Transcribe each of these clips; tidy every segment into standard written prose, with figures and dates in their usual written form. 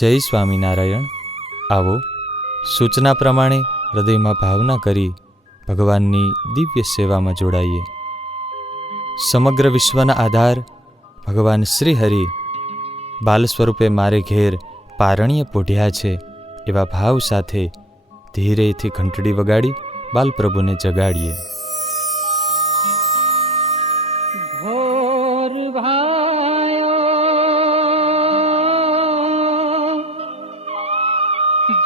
જય સ્વામિનારાયણ. આવો સૂચના પ્રમાણે હૃદયમાં ભાવના કરી ભગવાનની દિવ્ય સેવામાં જોડાઈએ. સમગ્ર વિશ્વના આધાર ભગવાન શ્રી હરિ બાલ સ્વરૂપે મારે ઘેર પારણ્ય પોઢ્યા છે એવા ભાવ સાથે ધીરેથી ઘંટડી વગાડી બાલપ્રભુને જગાડીએ.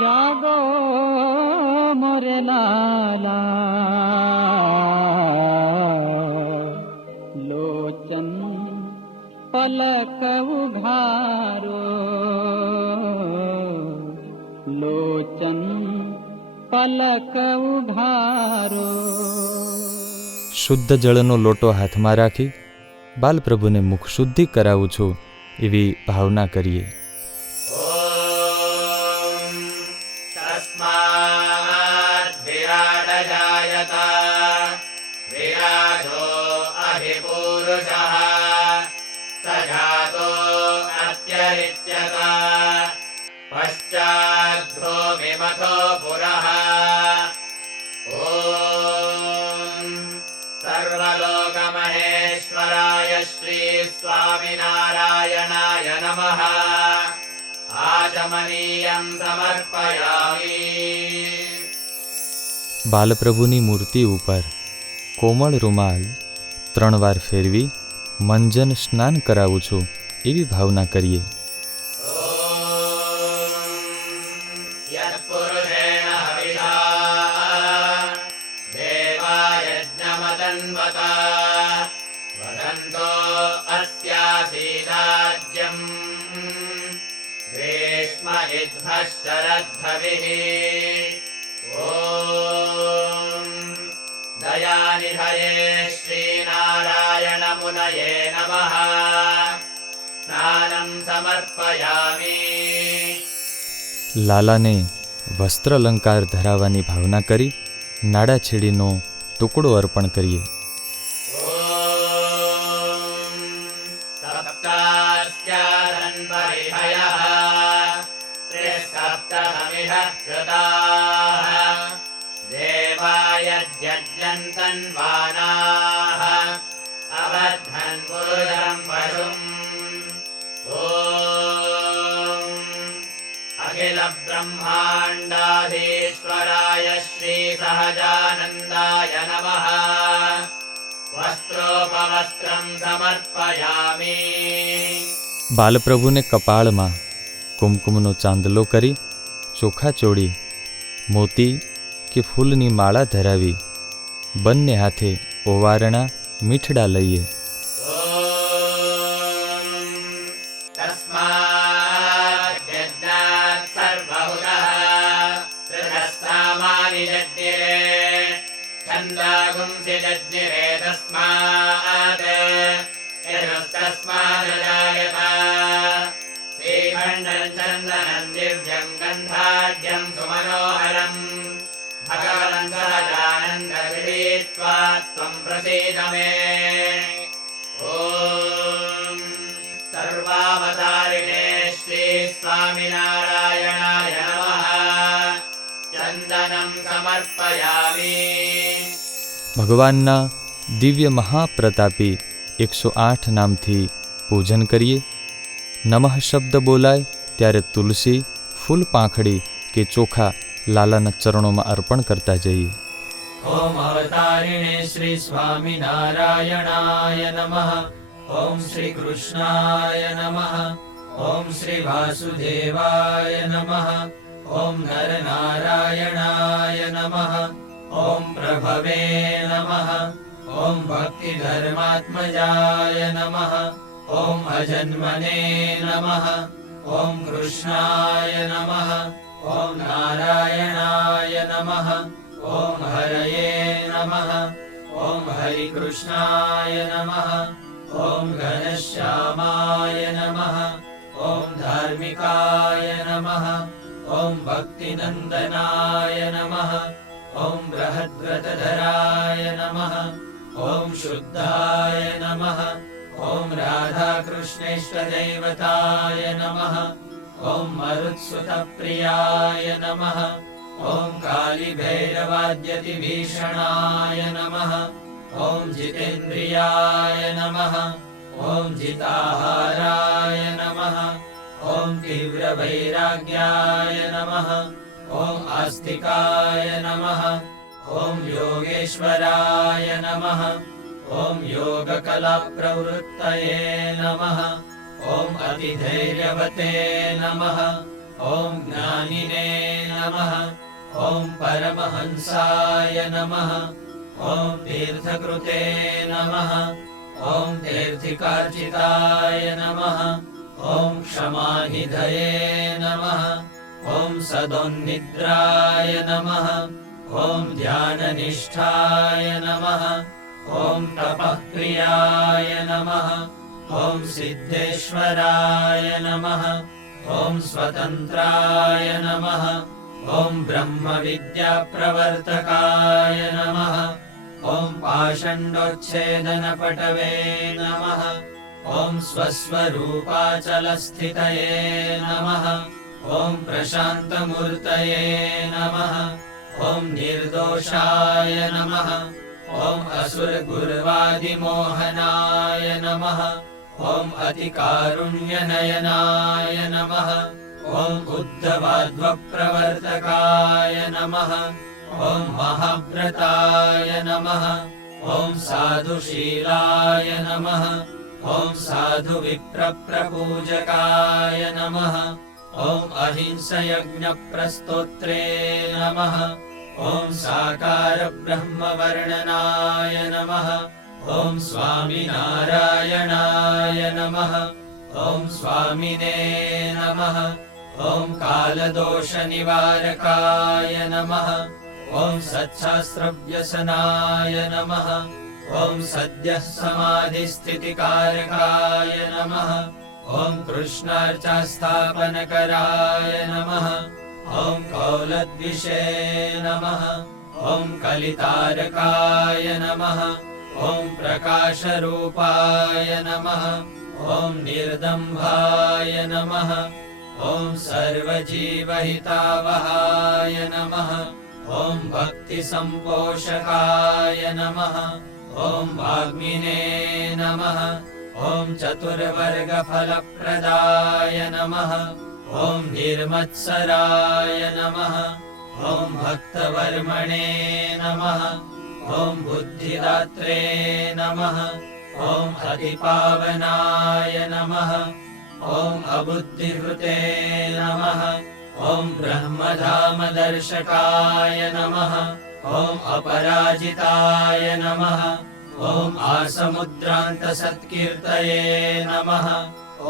જાગો મોરે લાલા, લોચન પલક ઉઘારો, લોચન પલક ઉઘારો. શુદ્ધ જળનો લોટો હાથમાં રાખી બાલપ્રભુને મુખ શુદ્ધિ કરાવું છું એવી ભાવના કરીએ. સર્વલોકમહેશ્વરાય શ્રી સ્વામિનારાયણાય નમઃ. આચમનીયં સમર્પયામિ. બાલપ્રભુની મૂર્તિ ઉપર કોમળ રૂમાલ 3 વાર ફેરવી મંજન સ્નાન કરાવું છું એવી ભાવના કરીએ. દયાનિધયે શ્રીનારાયણ મુનયે નમઃ. સ્નાનં સમર્પયામિ. લાલાને વસ્ત્ર અલંકાર ધરાવવાની ભાવના કરી નાડા છેડીનો ટુકડો અર્પણ કરીએ. તન્વાનાઃ અબધ્ધન પુરુષં પશું. ઓમ અખિલ બ્રહ્માંડાધીશ્વરાય શ્રી સહજાનંદાય નમઃ. વસ્ત્રોપવસ્ત્રં સમર્પયામિ. બાલપ્રભુને કપાળમાં કુમકુમનો ચાંદલો કરી ચોખા ચોળી મોતી કે ફૂલની માળા ધરાવી બંને હાથે ઓવારણા મીઠડા લઈએ. દિવ્યં ગંધાઢ્યં સુમનોહરં ભગવन् સહજાનંદ ગૃહીત્વા ત્વં પ્રસીદ મે. ઓમ સર્વાવતારિણે શ્રી સ્વામિનારાયણાય નમઃ. ચંદનં સમર્પયામિ. ભગવાનના દિવ્ય મહાપ્રતાપી 108 નામથી પૂજન કરીએ. નમઃ શબ્દ બોલાય ત્યારે તુલસી, ફૂલ પાંખડી કે ચોખા લાલાના ચરણોમાં અર્પણ કરતા જઈએ. ઓમ અવતારિણે શ્રી સ્વામિનારાયણાય નમઃ. ઓમ શ્રી કૃષ્ણાય નમઃ. ઓમ શ્રી વાસુદેવાય નમઃ. ઓમ નરનારાયણાય નમઃ. ઓમ પ્રભવે નમઃ. ઓમ ભક્તિધર્માત્મજાય નમઃ. ઓમ અજન્મને નમઃ. ઓમ કૃષ્ણાય નમઃ. ઓમ નારાયણાય નમઃ. ઓમ હરયે નમઃ. ઓમ હરિકૃષ્ણાય નમઃ. ઓમ ઘનશ્યામાય નમઃ. ઓમ ધાર્મિકાય નમઃ. ઓમ ભક્તિનંદનાય નમઃ. ઓમ બૃહદ્વ્રતધરાય નમઃ. ઓમ શુદ્ધાય નમઃ. ઓમ રાધાકૃષ્ણેષ્ટદેવતાય નમઃ. ॐ मरुत्सुतप्रियाय नमः। ॐ कालिभैरवाद्यतिभीषणाय नमः। ॐ जितेन्द्रियाय नमः। ॐ जिताहाराय नमः। ॐ तीव्रवैराग्याय नमः। ॐ आस्तिकाय नमः। ॐ योगेश्वराय नमः। ॐ योगकलाप्रवृत्तये नमः। ॐ अतिधैर्यवते नमः। ॐ ज्ञानिने नमः। ॐ परमहंसाय नमः। ॐ तीर्थकृते नमः। ॐ तीर्थिकार्चिताय नमः। ॐ क्षमानिधये नमः। ॐ सदोन्निद्राय नमः। ॐ ध्याननिष्ठाय नमः। ॐ तपःप्रियाय नमः। ॐ सिद्धेश्वराय नमः। ॐ स्वतन्त्राय नमः। ॐ ब्रह्मविद्याप्रवर्तकाय नमः। ॐ पाषण्डोच्छेदनपटवे नमः। ॐ स्वस्वरूपाचलस्थितये नमः। ॐ प्रशान्तमूर्तये नमः। ॐ निर्दोषाय नमः। ॐ असुरगुर्वादिमोहनाय नमः। ॐ अतिकारुण्यनयनाय नमः। ॐ उद्धवाद्वप्रवर्तकाय नमः। ॐ महाव्रताय नमः। ॐ साधुशीलाय नमः। ॐ साधुविप्रप्रपूजकाय नमः। ॐ अहिंसयज्ञप्रस्तोत्रे नमः। ॐ साकारब्रह्मवर्णनाय नमः। ॐ स्वामिनारायणाय नमः। ॐ स्वामिने नमः। ॐ कालदोषनिवारकाय नमः। ॐ सच्छास्त्रव्यसनाय नमः। ॐ सद्यः समाधिस्थितिकारकाय नमः। ॐ कृष्णार्चास्थापनकराय नमः। ॐ कौलद्विषे नमः। ॐ कलितारकाय नमः। ॐ प्रकाशरूपाय नमः। ॐ निर्दम्भाय नमः। ॐ सर्वजीवहितावहाय नमः। ॐ भक्तिसम्पोषकाय नमः। ॐ वाग्मिने नमः। ॐ चतुर्वर्गफलप्रदाय नमः। ॐ निर्मत्सराय नमः। ॐ भक्तवर्मणे नमः। ॐ बुद्धिदात्रे नमः। ॐ अतिपावनाय नमः। ॐ अबुद्धिहृते नमः। ॐ ब्रह्मधामदर्शकाय नमः। ॐ अपराजिताय नमः। ॐ आसमुद्रान्तसत्कीर्तये नमः।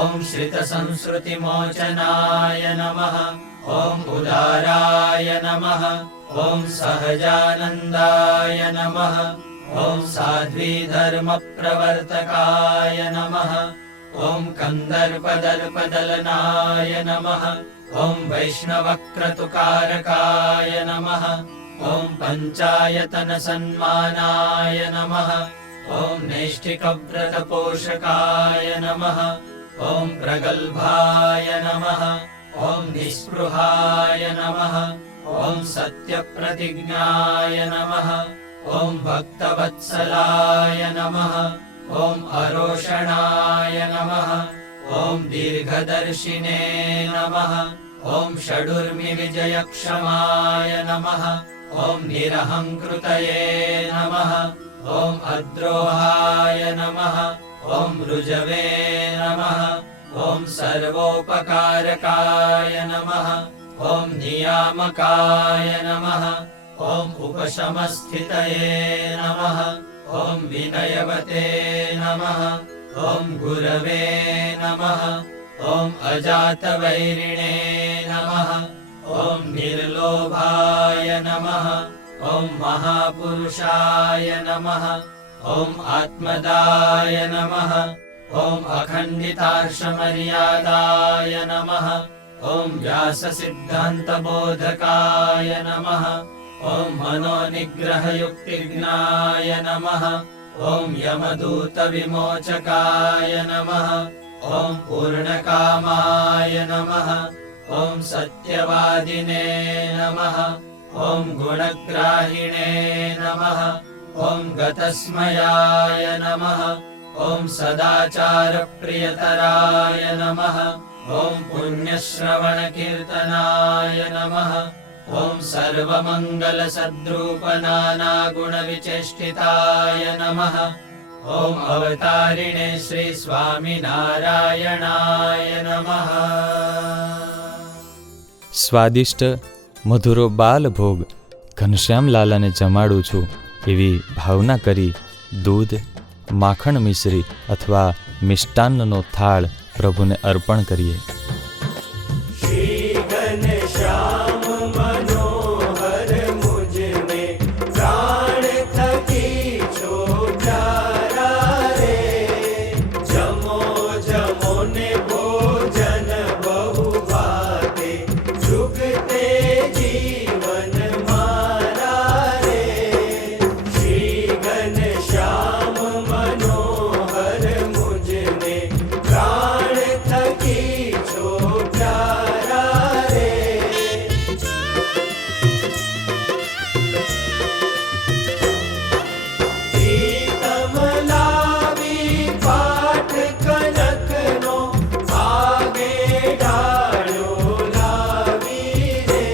ॐ श्रितसंस्कृतिमोचनाय नमः। ॐ उदाराय नमः। ॐ सहजानन्दाय नमः। ॐ साध्वीधर्मप्रवर्तकाय नमः। ॐ कन्दर्पदल्पदलनाय नमः। ॐ वैष्णवक्रतुकारकाय नमः। ॐ पञ्चायतनसन्मानाय नमः। ॐ नैष्ठिकव्रतपोषकाय नमः। ॐ प्रगल्भाय नमः। ॐ निःस्पृहाय नमः। ॐ सत्यप्रतिज्ञाय नमः। ॐ भक्तवत्सलाय नमः। ॐ अरोषणाय नमः। ॐ दीर्घदर्शिने नमः। ॐ षडुर्मिविजयक्षमाय नमः। ॐ निरहङ्कृतये नमः। ॐ अद्रोहाय नमः। ॐ ऋजवे नमः। ॐ सर्वोपकारकाय नमः। ॐ नियामकाय नमः। ॐ उपशमस्थितये नमः। ॐ विनयवते नमः। ॐ गुरवे नमः। ॐ अजातवैरिणे नमः। ॐ निर्लोभाय नमः। ॐ महापुरुषाय नमः। ॐ आत्मदाय नमः। ॐ अखण्डितार्षमर्यादाय नमः। ॐ व्याससिद्धान्तबोधकाय नमः। ॐ मनोनिग्रहयुक्तिज्ञाय नमः। ॐ यमदूतविमोचकाय नमः। ॐ पूर्णकामाय नमः। ॐ सत्यवादिने नमः। ॐ गुणग्राहिणे नमः। ॐ गतस्मयाय नमः। ॐ सदाचारप्रियतराय नमः। ॐ पुण्यश्रवणकीर्तनाय नमः। ॐ सर्वमङ्गलसद्रूपनानागुणविचेष्टिताय नमः। ॐ अवतारिणे श्रीस्वामिनारायणाय नमः। સ્વાદિષ્ટ મધુરો બાલભોગ ઘનશ્યામલાલાને જમાડું છું એવી ભાવના કરી દૂધ, માખણ મિશ્રી અથવા મિષ્ટાન્નનો થાળ પ્રભુને અર્પણ કરીએ. શ્રી ઘનશ્યામ મનોહર મુજને પ્રાણ થકી છો પ્યારા રે. જમો જમો ને ભોજન બહુ ભાતે જુગતે જીવન મારા રે. શ્રી ઘનશ્યામ મનોહર મુજને પ્રાણ થકી છો પ્યારા રે. પ્રીતમ લાવી પાઠ કનકનો આગે ડાળ્યો લાવી રે.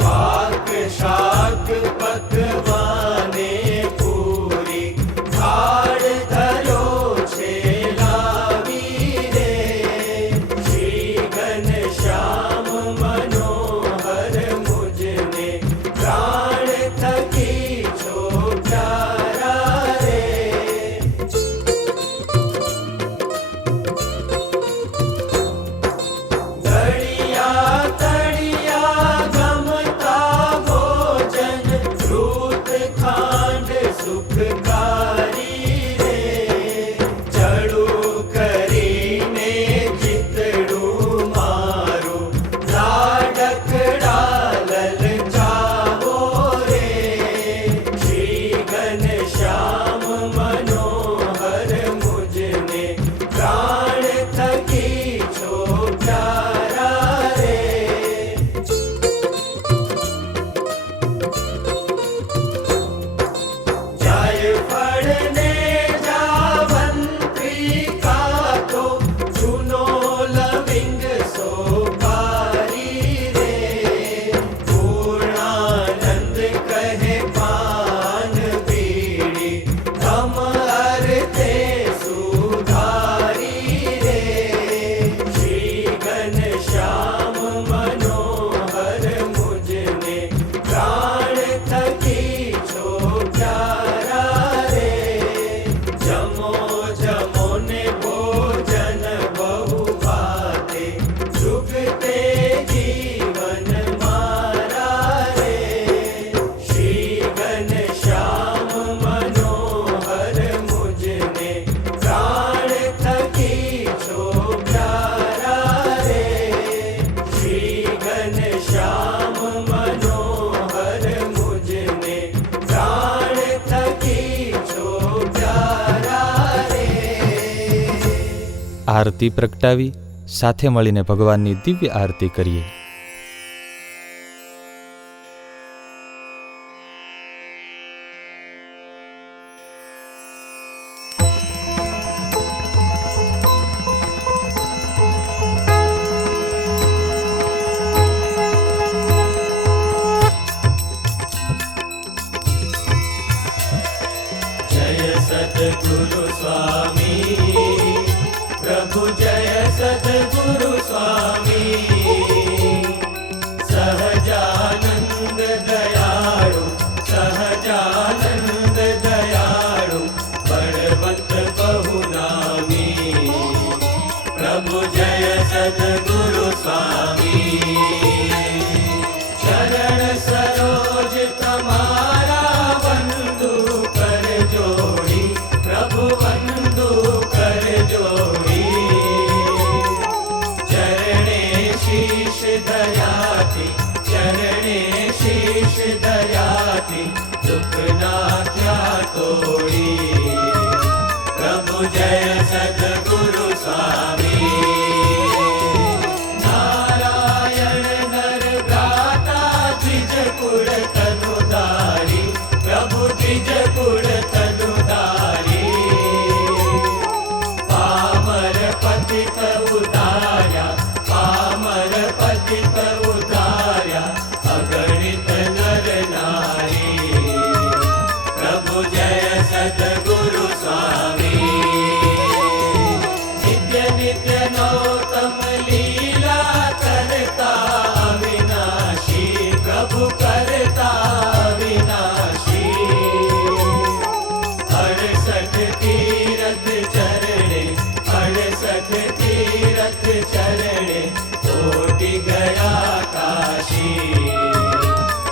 પાક શાક પકવાને પૂરી થાળ ધર્યો છે લાવી રે. શ્રી ઘનશ્યામ મનોહર મુજને પ્રાણ થકી છો પ્યારા રે. દળિયા તળિયા ગમતા ભોજન દૂધ ખાંડ સુખકારી રે. ચડું કરીને ચિતડું મારું લાડકડા લલચાવો રે. શ્રી ઘનશ્યામ મનોહર મુજને પ્રાણ થકી છો પ્યારા રે. જાયફળને જાવંત્રી કાતો ચૂનો લવિંગ સોપારી રે. પૂર્ણાનંદ કહે પાન બીડી ધમ અર્થે સુધારી રે. શ્રી ઘનશ્યામ મનોહર મુજને પ્રાણ થકી છો પ્યારા રે. જમો જમો ને ભોજન બહુ ભાતે જુગતે જીવન મારા રે. શ્રી ઘનશ્યામ મનોહર મુજને પ્રાણ થકી છો પ્યારા રે. શ્રી ઘનશ્યામ મનોહર મુજને પ્રાણ થકી છો પ્યારા રે. આરતી પ્રગટાવી સાથે મળીને ભગવાનની દિવ્ય આરતી કરીએ. જય સદગુરુ સ્વામી પ્રભુ જય સદગુરુ સ્વામી. સહજાનંદ દયાળુ સહજાનંદ દયાળુ બળવંત બહુ નામી. પ્રભુ જય સદગુરુ સ્વામી. ચરણ સરોજ તમારા વંદુ કર જોડી પ્રભુ વંદુ કર જોડી. ચરણે શીશ ધર્યાથી ચરણે શીશ ધર્યાથી દુઃખ નાખ્યા તોડી. પ્રભુ જય સદગુરુ સ્વામી. पार पतित उतार्या अगणित नर नारी। प्रभु जय सद्गुरु स्वामी। नित्य नित्य नौतम लीला करता अविनाशी। प्रभु करता अविनाशी। 68 तीरथ चरणे 68 तीरथ चरणे कोटि गया काशी।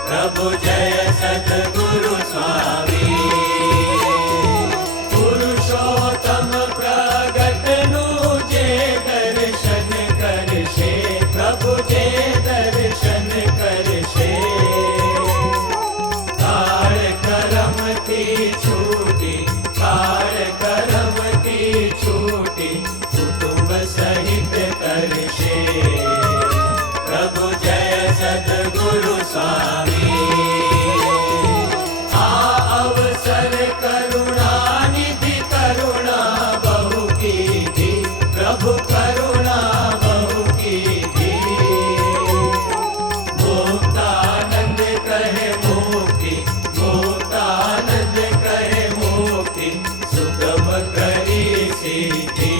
प्रभु जय सद्गुरु स्वामी। पुरुषोत्तम प्रगट नु जे दर्शन करशे। प्रभु जे दर्शन करशे। काल करम की छूटी काल करम की छूटी कुटुंब सहित करशे। प्रभु जय सद्गुरु स्वामी। आ अवसर करुणा निधि करुणा बहु कीधी। प्रभु करुणा बहु कीधी। मुक्तानंद कहे मुक्ति मुक्तानंद कहे मुक्ति सुगम करी सिद्धि।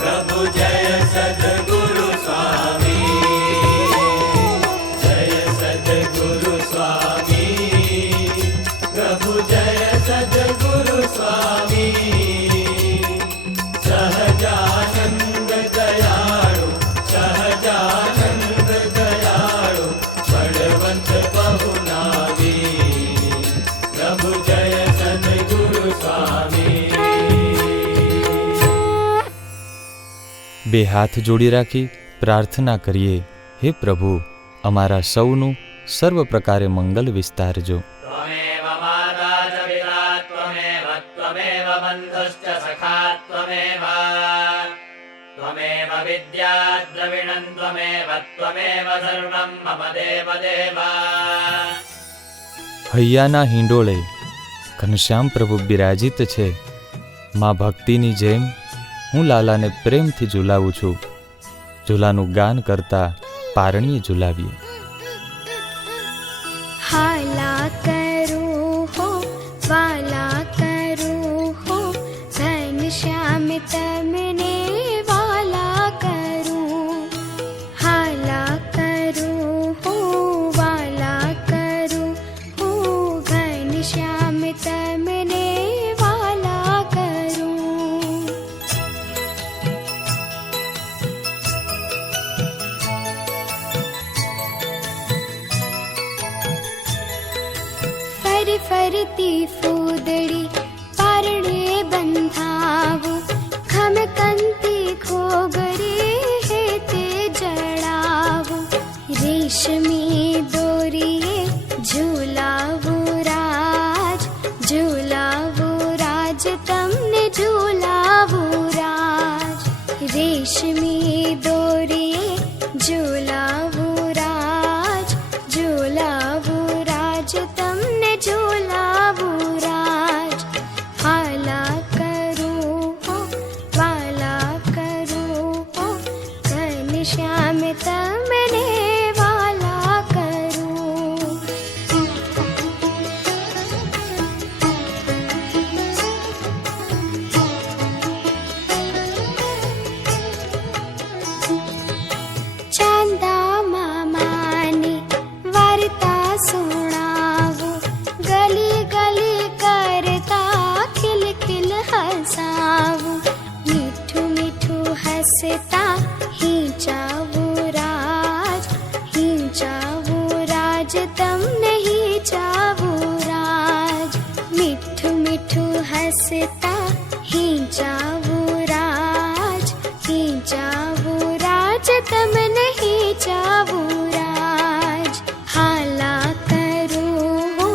प्रभु जय सद्गुरु स्वामी। जय सद्गुरु स्वामी। प्रभु जय सद्गुरु स्वामी। सहजानंद दयाळु सहजानंद दयाळु बलवंत बहुनावी। प्रभु जय सद्गुरु स्वामी। બે હાથ જોડી રાખી પ્રાર્થના કરીએ, હે પ્રભુ, અમારા સૌનું સર્વ પ્રકારે મંગલ વિસ્તારજો. त्वमेव माता च पिता त्वमेव त्वमेव बन्धुश्च सखा त्वमेव। त्वमेव विद्या द्रविणं त्वमेव त्वमेव सर्वं मम देव देव। હૈયાના હિંડોળે ઘનશ્યામ પ્રભુ બિરાજિત છે. મા ભક્તિની જેમ હું લાલાને પ્રેમથી ઝુલાવું છું. ઝુલાનું ગાન કરતા પારણીએ ઝુલાવીએ. हाला करो हो वाला करो हो घनश्याम तमने वाला करो। हाला करो हो वाला करो हो घनश्याम तमने वाला करो। फर फरती फूदड़ी पारणे बंधावो खमकंती खोगरे हेते जड़ावो। रेशमी दोरिये झूलावो राज तमने झूलावो राज। रेशमी दोरिये झूलावो राज तमने झूलावो राज। हाला करो हो वाला करो हो घनश्याम तमने वाला करो। चांदा मामानी वार्ता सुनावो गली गली करता खिल खिल हसावो। मीठू मीठू हसता हिंचावो राज तमने हिंचावो राज। मीठू मीठू हसता हिंचावो राज तमने हिंचावो राज। हाला करो हो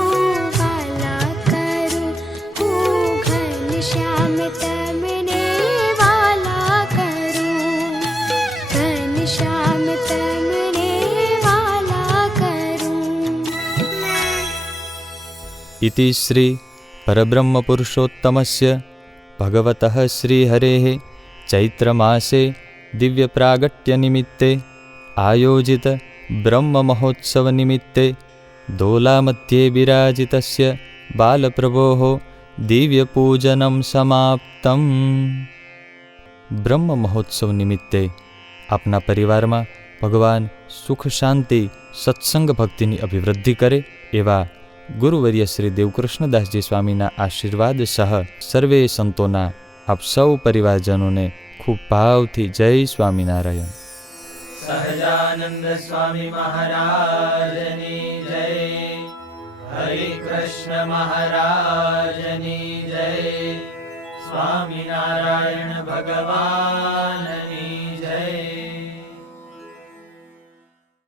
वाला करो हो घनश्याम तमने वाला करो। घनश्याम तमने वाला करो। इति श्री परब्रह्मपुरुषोत्तमस्य भगवतः श्रीहरेः चैत्रमासे દિવ્ય પ્રાગટ્ય નિમિત્તે આયોજિત બ્રહ્મ મહોત્સવ નિમિત્તે દોલા મધ્યે બિરાજિતસ્ય બાલપ્રભોઃ દિવ્ય પૂજનમ સમાપ્તમ. બ્રહ્મ મહોત્સવ નિમિત્તે આપના પરિવારમાં ભગવાન સુખ શાંતિ સત્સંગ ભક્તિની અભિવૃદ્ધિ કરે એવા ગુરુવર્ય શ્રી દેવકૃષ્ણદાસજી સ્વામીના આશીર્વાદ સહ સર્વે સંતોના આપ સૌ પરિવારજનોને ખૂબ ભાવથી જય સ્વામિનારાયણ. સહજાનંદ સ્વામી મહારાજની જય. હરે કૃષ્ણ મહારાજની જય. સ્વામિનારાયણ ભગવાનની